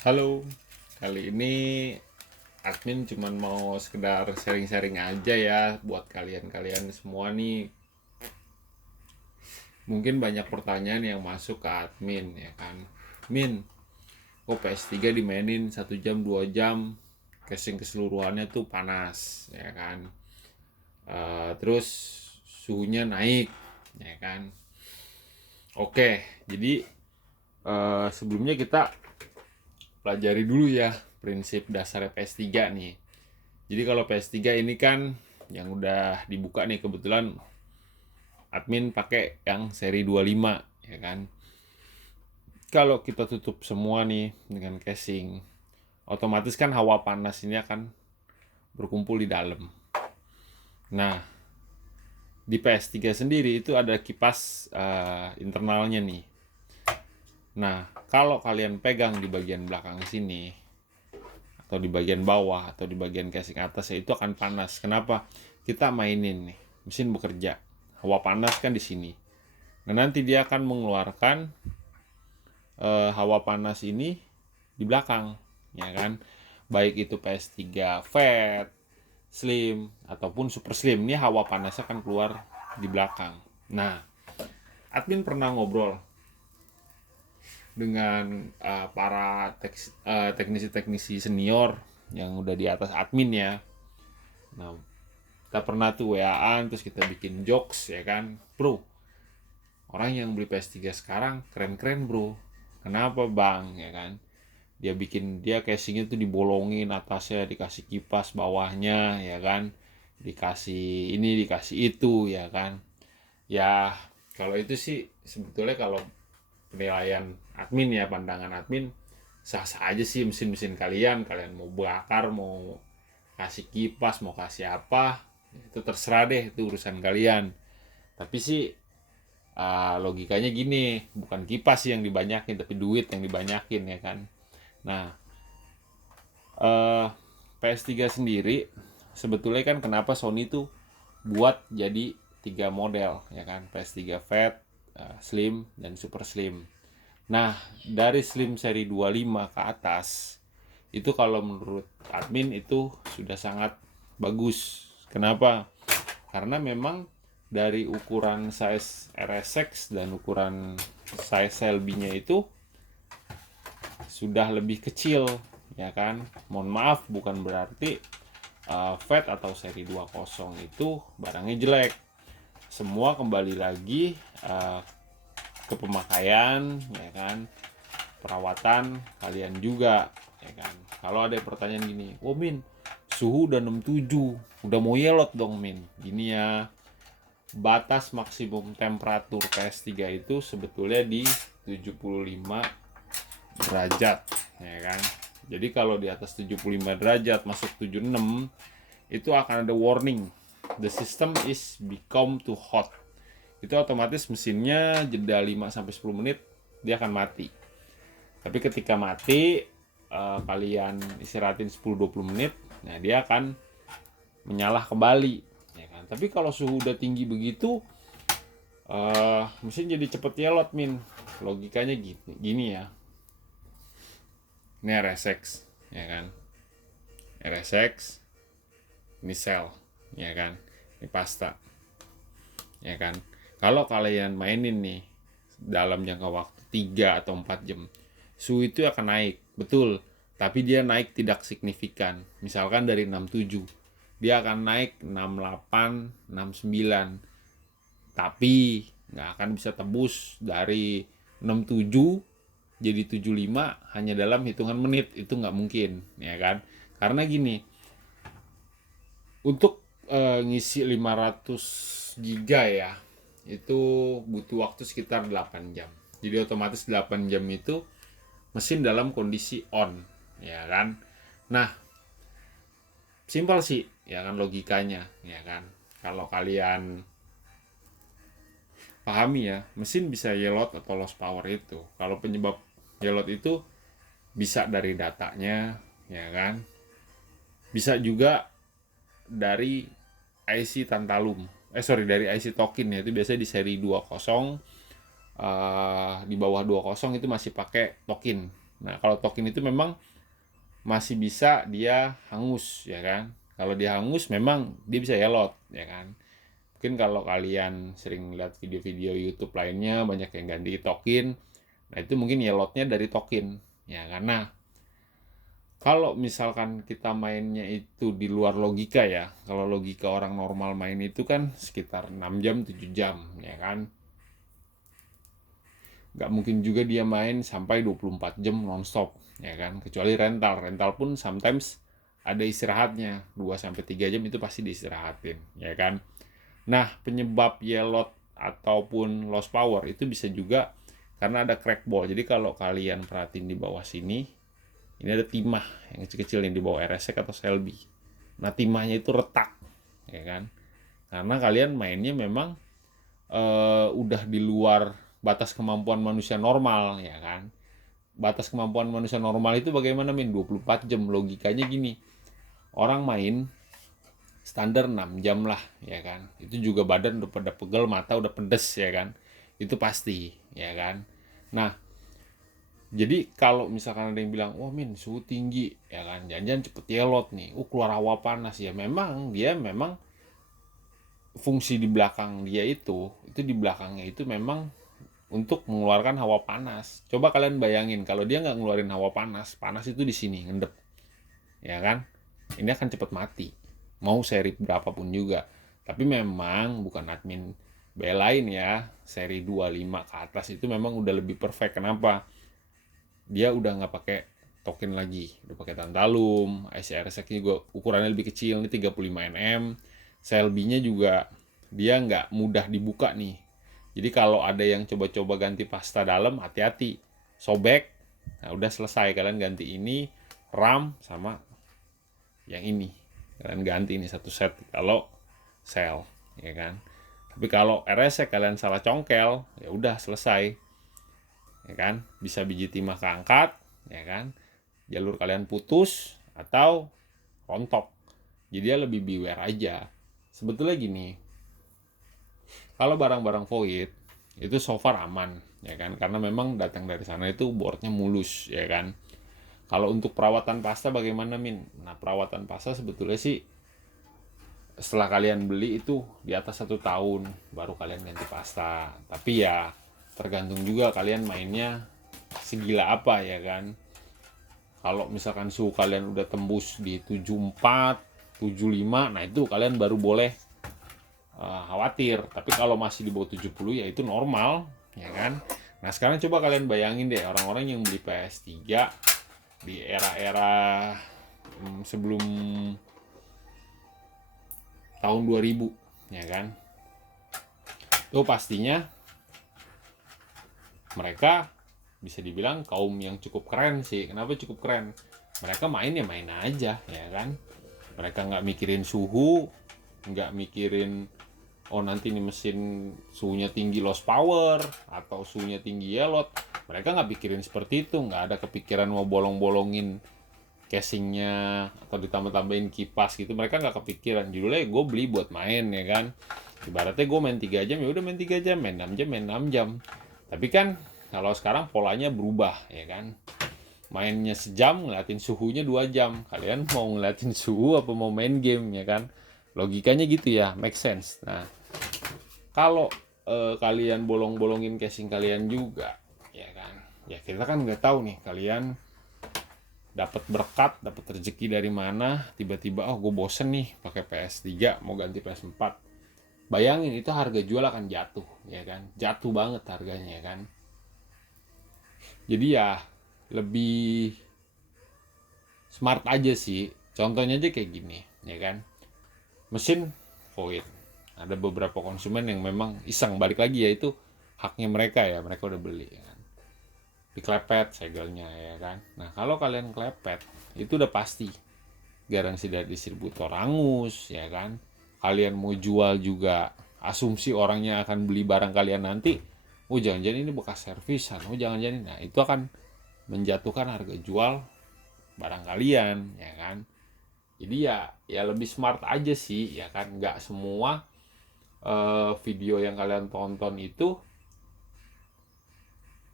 Halo, kali ini admin cuman mau sekedar sharing-sharing aja ya buat kalian-kalian semua nih. Mungkin banyak pertanyaan yang masuk ke admin ya kan. Min, kok PS3 dimainin 1 jam 2 jam, casing keseluruhannya tuh panas ya kan. Terus suhunya naik ya kan. Oke, jadi sebelumnya kita pelajari dulu ya prinsip dasar PS3 nih. Jadi kalau PS3 ini kan yang udah dibuka nih, kebetulan admin pakai yang seri 25 ya kan. Kalau kita tutup semua nih dengan casing, otomatis kan hawa panas ini akan berkumpul di dalam. Nah, di PS3 sendiri itu ada kipas internalnya nih. Nah, kalau kalian pegang di bagian belakang sini atau di bagian bawah atau di bagian casing atas, ya itu akan panas. Kenapa? Kita mainin nih, mesin bekerja. Hawa panas kan di sini. Nah, nanti dia akan mengeluarkan hawa panas ini di belakang, ya kan? Baik itu PS3 Fat, Slim ataupun Super Slim, ini hawa panasnya akan keluar di belakang. Nah, admin pernah ngobrol dengan para teknisi-teknisi senior yang udah di atas admin ya. Nah, kita pernah tuh WA-an terus kita bikin jokes ya kan, bro. Orang yang beli PS3 sekarang keren-keren bro. Kenapa bang ya kan? Dia casingnya tuh dibolongin, atasnya dikasih kipas, bawahnya ya kan, dikasih ini dikasih itu ya kan. Ya kalau itu sih sebetulnya kalau penilaian admin ya, pandangan admin sah-sah aja sih. Mesin-mesin kalian mau bakar, mau kasih kipas, mau kasih apa, itu terserah deh, itu urusan kalian. Tapi sih logikanya gini, bukan kipas sih yang dibanyakin tapi duit yang dibanyakin ya kan. Nah, PS3 sendiri sebetulnya kan kenapa Sony tuh buat jadi 3 model ya kan, PS3 Fat, Slim dan Super Slim. Nah, dari Slim seri 25 ke atas itu kalau menurut admin itu sudah sangat bagus. Kenapa? Karena memang dari ukuran size RSX dan ukuran size LB-nya itu sudah lebih kecil ya kan. Mohon maaf, bukan berarti Fat atau seri 20 itu barangnya jelek. Semua kembali lagi ke pemakaian ya kan, perawatan kalian juga ya kan. Kalau ada pertanyaan gini, oh Min, suhu udah 67, udah mau yelot dong Min. Gini ya, batas maksimum temperatur PS3 itu sebetulnya di 75 derajat ya kan. Jadi kalau di atas 75 derajat masuk 76 itu akan ada warning, the system is become too hot. Itu otomatis mesinnya jeda 5 sampai 10 menit dia akan mati. Tapi ketika mati kalian istirahatin 10-20 menit, nah dia akan menyala kembali ya kan. Tapi kalau suhu udah tinggi begitu mesin jadi cepet yelot Min. Logikanya gini ya. Ini RSX ya kan, RSX ini cell ya kan, ini pasta ya kan. Kalau kalian mainin nih dalam jangka waktu 3 atau 4 jam, suhu itu akan naik, betul, tapi dia naik tidak signifikan. Misalkan dari 67 dia akan naik 68, 69, tapi nggak akan bisa tebus dari 67 jadi 75 hanya dalam hitungan menit. Itu nggak mungkin ya kan. Karena gini, untuk ngisi 500 giga ya, itu butuh waktu sekitar 8 jam. Jadi otomatis 8 jam itu mesin dalam kondisi on ya kan. Nah, simpel sih ya kan logikanya ya kan. Kalau kalian pahami ya, mesin bisa yelot atau lost power itu. Kalau penyebab yelot itu bisa dari datanya ya kan. Bisa juga dari IC tantalum. Dari IC token ya, itu biasanya di seri 20 di bawah 20 itu masih pakai token Nah, kalau token itu memang masih bisa dia hangus, ya kan. Kalau dia hangus memang dia bisa yellow, ya kan. Mungkin kalau kalian sering lihat video-video YouTube lainnya banyak yang ganti token, nah itu mungkin yellownya dari token, ya. Karena kalau misalkan kita mainnya itu di luar logika ya, kalau logika orang normal main itu kan sekitar 6 jam 7 jam, ya kan. Nggak mungkin juga dia main sampai 24 jam nonstop, ya kan. Kecuali rental pun sometimes ada istirahatnya 2 sampai 3 jam, itu pasti diistirahatin, ya kan. Nah, penyebab yellow ataupun lost power itu bisa juga karena ada crack ball. Jadi kalau kalian perhatiin di bawah sini, ini ada timah yang kecil-kecil yang di bawah RSX atau Selby. Nah, timahnya itu retak, ya kan. Karena kalian mainnya memang udah di luar batas kemampuan manusia normal, ya kan. Batas kemampuan manusia normal itu bagaimana, Min? 24 jam. Logikanya gini, orang main standar 6 jam lah, ya kan. Itu juga badan udah pada pegel, mata udah pedes, ya kan. Itu pasti, ya kan. Nah, jadi kalau misalkan ada yang bilang, wah Min, suhu tinggi, ya kan, jangan-jangan cepet yelot nih, keluar hawa panas, ya memang dia memang fungsi di belakang dia itu di belakangnya itu memang untuk mengeluarkan hawa panas. Coba kalian bayangin kalau dia nggak ngeluarin hawa panas, panas itu di sini ngendep, ya kan, ini akan cepet mati, mau seri berapapun juga. Tapi memang bukan admin belain ya, seri 25 ke atas itu memang udah lebih perfect. Kenapa? Dia udah nggak pakai token lagi, udah pakai tantalum, ICRSX-nya juga ukurannya lebih kecil, ini 35 nm. Selby-nya juga dia nggak mudah dibuka nih. Jadi kalau ada yang coba-coba ganti pasta dalam, hati-hati, sobek. Nah, udah selesai, kalian ganti ini, RAM sama yang ini. Kalian ganti ini satu set kalau sel, ya kan. Tapi kalau RS kalian salah congkel, ya udah selesai. Ya kan, bisa biji timah keangkat, ya kan, jalur kalian putus atau rontok. Jadi dia lebih beware aja. Sebetulnya gini, kalau barang-barang void itu so far aman, ya kan, karena memang datang dari sana itu boardnya mulus, ya kan. Kalau untuk perawatan pasta bagaimana, Min? Nah, perawatan pasta sebetulnya sih setelah kalian beli itu di atas 1 tahun baru kalian ganti pasta. Tapi ya tergantung juga kalian mainnya segila apa, ya kan. Kalau misalkan suhu kalian udah tembus di 74, 75, nah itu kalian baru boleh khawatir. Tapi kalau masih di bawah 70 ya itu normal, ya kan. Nah, sekarang coba kalian bayangin deh orang-orang yang beli PS3 di era-era sebelum tahun 2000, ya kan. Itu pastinya mereka bisa dibilang kaum yang cukup keren sih. Kenapa cukup keren? Mereka main ya main aja, ya kan. Mereka nggak mikirin suhu, nggak mikirin oh nanti nih mesin suhunya tinggi lost power atau suhunya tinggi yellow. Mereka nggak pikirin seperti itu, nggak ada kepikiran mau bolong-bolongin casingnya atau ditambah-tambahin kipas gitu. Mereka nggak kepikiran. Judulnya gue beli buat main, ya kan. Ibaratnya gue main 3 jam, ya udah main 3 jam, main 6 jam, main 6 jam. Tapi kan kalau sekarang polanya berubah, ya kan. Mainnya sejam, ngeliatin suhunya 2 jam. Kalian mau ngeliatin suhu apa mau main game, ya kan. Logikanya gitu ya, make sense. Nah, kalau kalian bolong-bolongin casing kalian juga, ya kan. Ya kita kan nggak tahu nih kalian dapat berkat, dapat rezeki dari mana, tiba-tiba oh gue bosen nih pakai PS3 mau ganti PS4. Bayangin itu harga jual akan jatuh, ya kan. Jatuh banget harganya, ya kan. Jadi ya lebih smart aja sih. Contohnya aja kayak gini, ya kan. Mesin void. Ada beberapa konsumen yang memang iseng, balik lagi ya itu haknya mereka ya, mereka udah beli, ya kan. Diklepet segelnya, ya kan. Nah, kalau kalian klepet itu udah pasti garansi dari distributor hangus, ya kan. Kalian mau jual juga asumsi orangnya akan beli barang kalian nanti, oh jangan-jangan ini bekas servisan, oh jangan-jangan, nah itu akan menjatuhkan harga jual barang kalian, ya kan. Jadi ya lebih smart aja sih, ya kan. Nggak semua video yang kalian tonton itu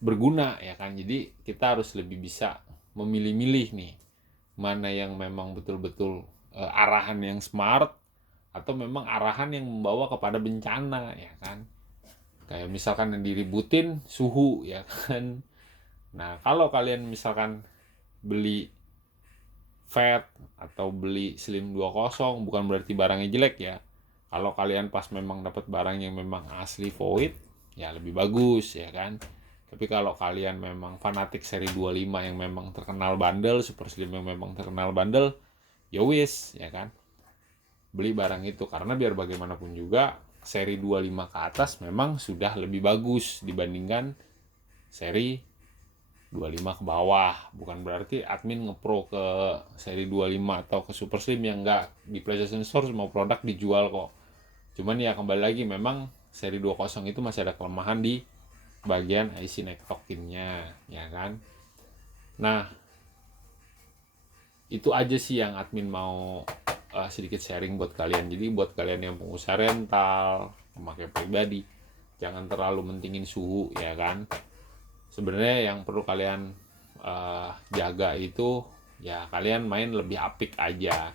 berguna ya kan. Jadi kita harus lebih bisa memilih-milih nih mana yang memang betul-betul arahan yang smart atau memang arahan yang membawa kepada bencana ya kan. Kayak misalkan yang diributin suhu ya kan. Nah, kalau kalian misalkan beli fat atau beli slim 20 bukan berarti barangnya jelek ya. Kalau kalian pas memang dapat barang yang memang asli void, ya lebih bagus ya kan. Tapi kalau kalian memang fanatik seri 25 yang memang terkenal bandel, super slim yang memang terkenal bandel, ya wis ya kan. Beli barang itu karena biar bagaimanapun juga seri 25 ke atas memang sudah lebih bagus dibandingkan seri 25 ke bawah. Bukan berarti admin ngepro ke seri 25 atau ke super slim yang enggak. Di PlayStation Store semua produk dijual kok. Cuman ya kembali lagi memang seri 20 itu masih ada kelemahan di bagian IC neck tokennya ya kan. Nah, itu aja sih yang admin mau sedikit sharing buat kalian. Jadi buat kalian yang pengusaha rental, pemakai pribadi, jangan terlalu mentingin suhu ya kan. Sebenarnya yang perlu kalian jaga itu ya kalian main lebih apik aja.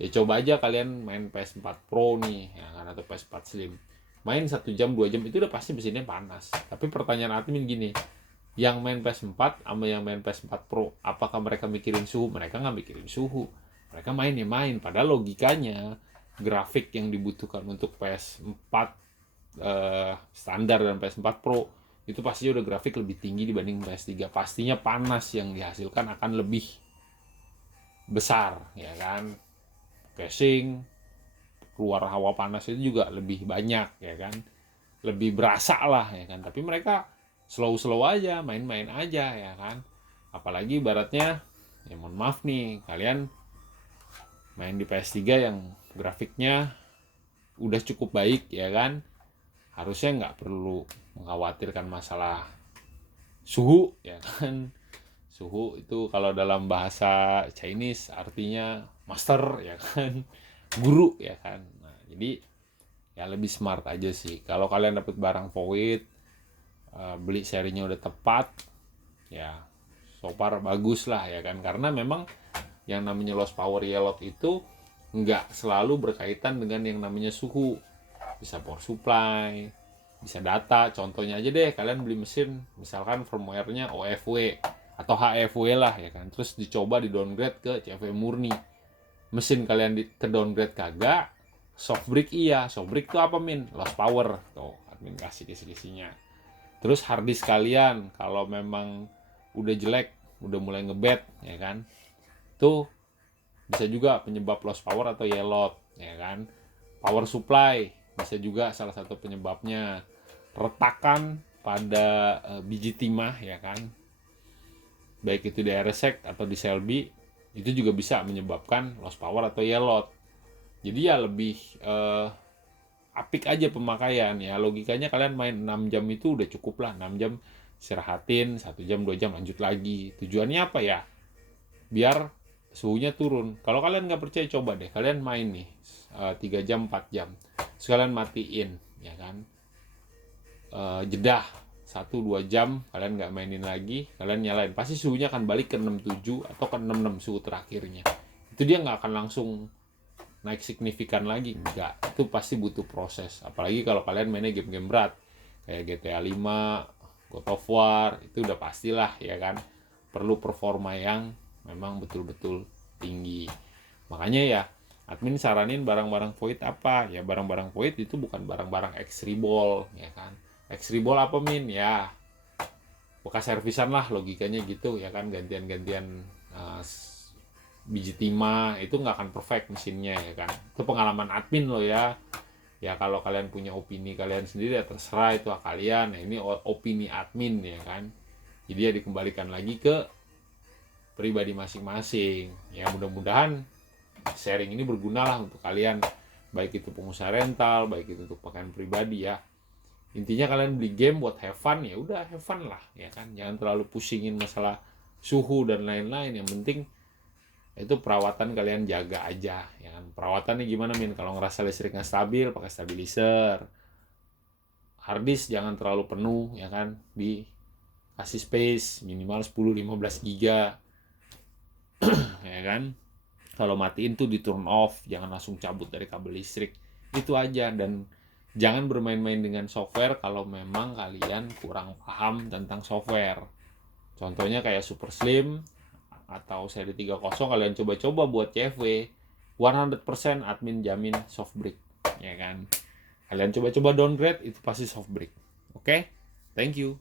Ya coba aja kalian main PS4 Pro nih ya kan, atau PS4 Slim. Main 1 jam 2 jam itu udah pasti mesinnya panas. Tapi pertanyaan admin gini, yang main PS4 sama yang main PS4 Pro, apakah mereka mikirin suhu? Mereka nggak mikirin suhu. Mereka main ya main. Padahal logikanya grafik yang dibutuhkan untuk PS4 standar dan PS4 Pro itu pasti udah grafik lebih tinggi dibanding PS3. Pastinya panas yang dihasilkan akan lebih besar ya kan. Casing keluar hawa panas itu juga lebih banyak ya kan. Lebih berasa lah ya kan. Tapi mereka slow-slow aja, main-main aja ya kan. Apalagi ibaratnya ya mohon maaf nih, kalian main di PS3 yang grafiknya udah cukup baik ya kan. Harusnya nggak perlu mengkhawatirkan masalah suhu ya kan. Suhu itu kalau dalam bahasa Chinese artinya master ya kan, guru ya kan. Nah, jadi ya lebih smart aja sih. Kalau kalian dapat barang void, beli serinya udah tepat, ya so far bagus lah ya kan. Karena memang yang namanya loss power yellow itu nggak selalu berkaitan dengan yang namanya suhu. Bisa power supply, bisa data. Contohnya aja deh, kalian beli mesin misalkan firmware-nya OFW atau HFW lah ya kan, terus dicoba di downgrade ke CFW murni, mesin kalian ke downgrade kagak, soft brick iya. Soft brick itu apa min? Loss power. Tuh admin kasih kisi-kisinya. Terus hard disk kalian kalau memang udah jelek, udah mulai ngebet ya kan, tuh bisa juga penyebab loss power atau yellow ya kan. Power supply bisa juga salah satu penyebabnya. Retakan pada biji timah ya kan, baik itu di RSX atau di Selby, itu juga bisa menyebabkan loss power atau yellow. Jadi ya lebih apik aja pemakaian ya. Logikanya kalian main 6 jam itu udah cukup lah. 6 jam istirahatin, 1 jam 2 jam lanjut lagi. Tujuannya apa ya? Biar suhunya turun. Kalau kalian nggak percaya, coba deh kalian main nih 3 jam 4 jam, sekalian matiin ya kan. Jedah 1-2 jam kalian nggak mainin lagi, kalian nyalain, pasti suhunya akan balik ke 67 atau ke 66 suhu terakhirnya. Itu dia nggak akan langsung naik signifikan lagi, enggak. Itu pasti butuh proses. Apalagi kalau kalian mainnya game-game berat kayak GTA 5, God of War, itu udah pastilah ya kan, perlu performa yang memang betul-betul tinggi. Makanya ya admin saranin barang-barang void apa ya. Barang-barang void itu bukan barang-barang X-Ribol ya kan. X-Ribol apa min? Ya bekas servisan lah logikanya gitu ya kan. Gantian-gantian biji timah itu nggak akan perfect mesinnya ya kan. Itu pengalaman admin loh ya. Ya kalau kalian punya opini kalian sendiri ya terserah, itu kalian. Nah, ini opini admin ya kan. Jadi ya dikembalikan lagi ke pribadi masing-masing. Ya mudah-mudahan sharing ini berguna lah untuk kalian, baik itu pengusaha rental, baik itu untuk pakaian pribadi ya. Intinya kalian beli game buat have fun, ya udah have fun lah ya kan. Jangan terlalu pusingin masalah suhu dan lain-lain. Yang penting itu perawatan kalian jaga aja ya kan. Perawatannya gimana min? Kalau ngerasa listriknya stabil, pakai stabilizer. Hard disk jangan terlalu penuh ya kan, di kasih space minimal 10-15 giga ya kan. Kalau matiin tuh di turn off, jangan langsung cabut dari kabel listrik. Itu aja. Dan jangan bermain-main dengan software kalau memang kalian kurang paham tentang software. Contohnya kayak Super Slim atau seri 30 kalian coba-coba buat CFW, 100% admin jamin soft break, ya kan. Kalian coba-coba downgrade itu pasti soft break. Oke? Thank you.